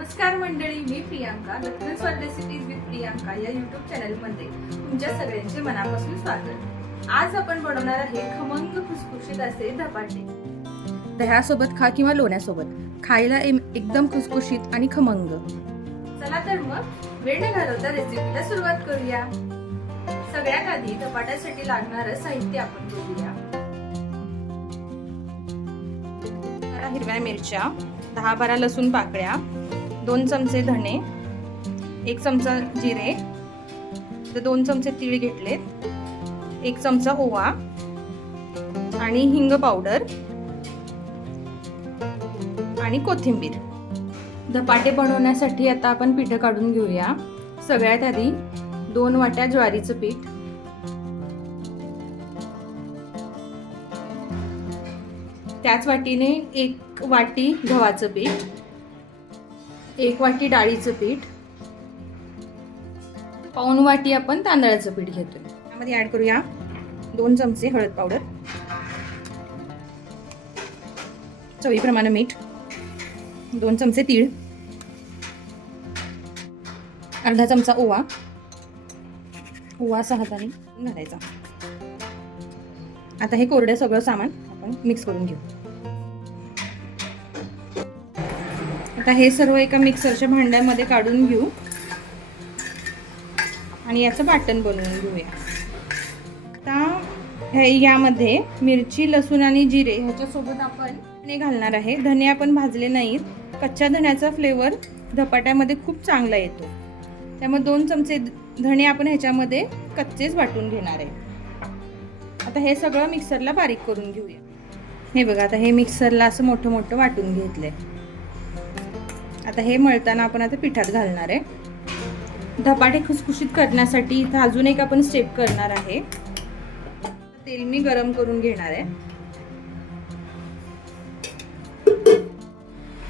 नमस्कार मंडळी, मी प्रियांका. दक्षिण स्वाद रेसिपीज विथ प्रियांका या युट्यूब चॅनलमध्ये तुमच्या सगळ्यांचे मनापासून स्वागत. आज आपण बनवणार आहे खमंग खुसखुशीत असे धपाटे. दह्यासोबत खा किंवा लोण्यासोबत खायला एकदम खुसखुशीत आणि खमंग. चला तर मग वेळ न घालवता रेसिपीला सुरुवात करूया. सगळ्यात आधी धपाट्यासाठी लागणारं साहित्य आपण बघूया. हिरव्या मिरच्या, 10-12 लसूण पाकळ्या, 2 चमचे धणे, 1 चमचा जिरे, 2 चमचे तीळ घेतलेत, 1 चमचा ओवा आणि हिंग पावडर आणि कोथिंबीर. धपाटे बनवण्यासाठी आता आपण पीठ काढून घेऊया. सगळ्यात आधी 2 वाट्या ज्वारीचं पीठ, त्याच वाटीने 1 वाटी गव्हाचं पीठ, 1 वाटी डाळीचं पीठ, पाऊण वाटी आपण तांदळाचं पीठ घेतोय. त्यामध्ये ऍड करूया 2 चमचे हळद पावडर, चवीप्रमाणे मीठ, 2 चमचे तीळ, अर्धा चमचा ओवा. ओवा असा हाताने घालायचा. आता हे कोरडे सगळं सामान आपण मिक्स करून घेऊ. आता हे सर्व एका मिक्सरच्या भांड्यामध्ये काढून घेऊ आणि याचं वाटण बनवून घेऊया. आता यामध्ये मिरची, लसूण आणि जिरे ह्याच्यासोबत आपण धणे घालणार आहे. धणे आपण भाजले नाहीत. कच्च्या धण्याचा फ्लेवर धपाट्यामध्ये खूप चांगला येतो. त्यामुळे 2 चमचे धणे आपण ह्याच्यामध्ये कच्चेच वाटून घेणार आहे. आता हे सगळं मिक्सरला बारीक करून घेऊया. हे बघा, आता हे मिक्सरला असं मोठं मोठं वाटून घेतलंय. आता हे मळताना आपण आता पिठात घालणार आहे. धपाटे खुसखुशीत करण्यासाठी इथं अजून एक आपण स्टेप करणार आहे. तेल मी गरम करून घेणार आहे.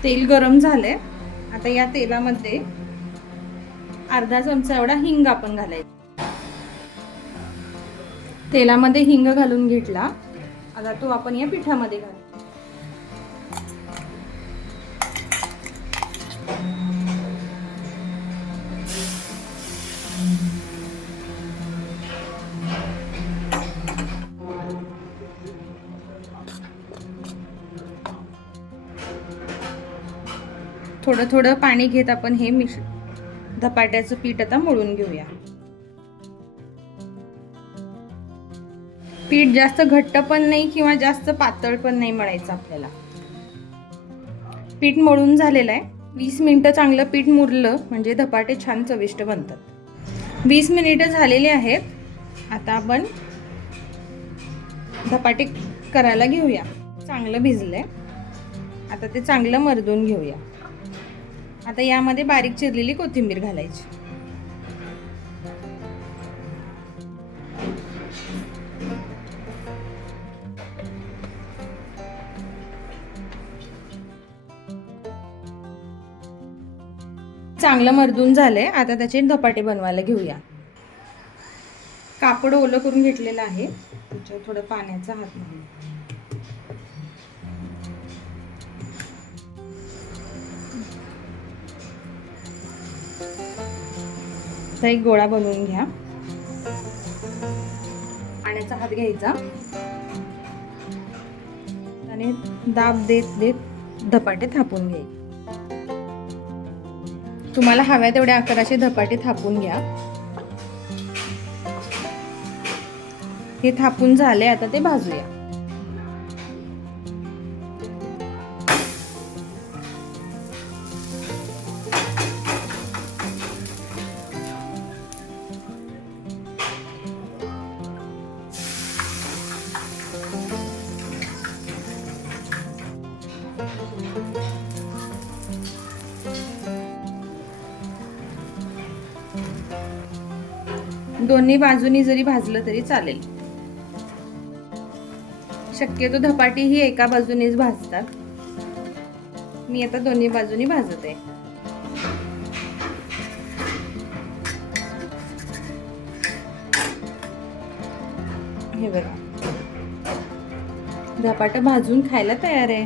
तेल गरम झालंय. आता या तेलामध्ये अर्धा चमचा एवढा हिंग आपण घालायचा. तेलामध्ये हिंग घालून घेतला. आता तो आपण या पिठामध्ये घालू. थोडं थोडं पाणी घेत आपण हे धपाट्याचं पीठ आता मळून घेऊया. पीठ जास्त घट्ट पण नाही किंवा जास्त पातळ पण नाही मळायचं आपल्याला. पीठ मळून झालेलं आहे. 20 मिनिटं चांगलं पीठ मुरलं म्हणजे धपाटे छान चविष्ट बनतात. 20 मिनिटं झालेली आहेत. आता आपण धपाटे करायला घेऊया. चांगलं भिजलंय. आता ते चांगलं मर्दून घेऊया. आता यामध्ये बारीक चिरलेली कोथिंबीर घालायची. चांगलं मर्दून झालंय. आता त्याचे धपाटे बनवायला घेऊया. कापड ओलं करून घेतलेलं आहे. त्याच्यावर थोडं पाण्याचा हात मारून एक गोळा बनवून घ्या. पाण्याचा हात घ्यायचा आणि दाब देत देत धपाटे थापून घ्यायचे. तुम्हाला हव्या तेवढ्या आकाराचे धपाटे थापून घ्या. हे थापून झाले. आता ते भाजूया. दोन्ही बाजूनी जरी भाजलं तरी चालेल. शक्यतो धपाटी ही एका बाजूनेच भाजतात. मी आता दोन्ही बाजूनी भाजत आहे. हे बघा, धपाटा भाजून खायला तयार आहे.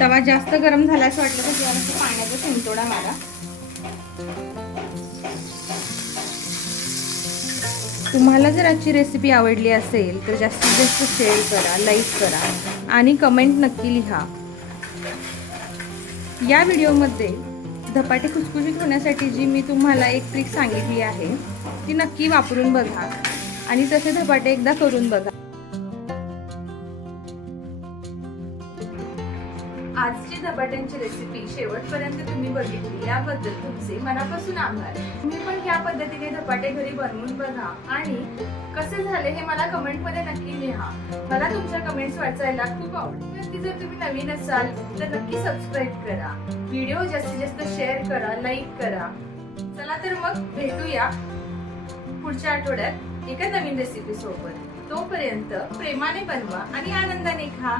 तवा जास्त गरम झाला असं वाटलं तर जरासं पाण्याचा शिंतोडा मारा. तुम्हाला जर आजची रेसिपी आवडली असेल तर जास्तीत जास्त शेअर करा, लाईक करा आणि कमेंट नक्की लिहा. या व्हिडिओमध्ये धपाटे खुसखुशीत होण्यासाठी जी मी तुम्हाला एक ट्रिक सांगितली आहे ती नक्की वापरून बघा आणि तसे धपाटे एकदा करून बघा. आजची धपाट्यांची रेसिपी शेवटपर्यंत तुम्ही बघितली याबद्दल तुमचे मनापासून आभार. तुम्ही पण या पद्धतीने धपाटे घरी बनवून बघा आणि कसे झाले हे मला कमेंटमध्ये नक्की लिहा. मला तुमच्या कमेंट्स वाचायला खूप आवडेल. जर तुम्ही नवीन असाल तर नक्की सबस्क्राईब करा, व्हिडिओ जास्तीत जास्त शेअर करा, लाईक करा. चला तर मग भेटूया पुढच्या आठवड्यात एका नवीन रेसिपी सोबत. तोपर्यंत प्रेमाने बनवा आणि आनंदाने खा.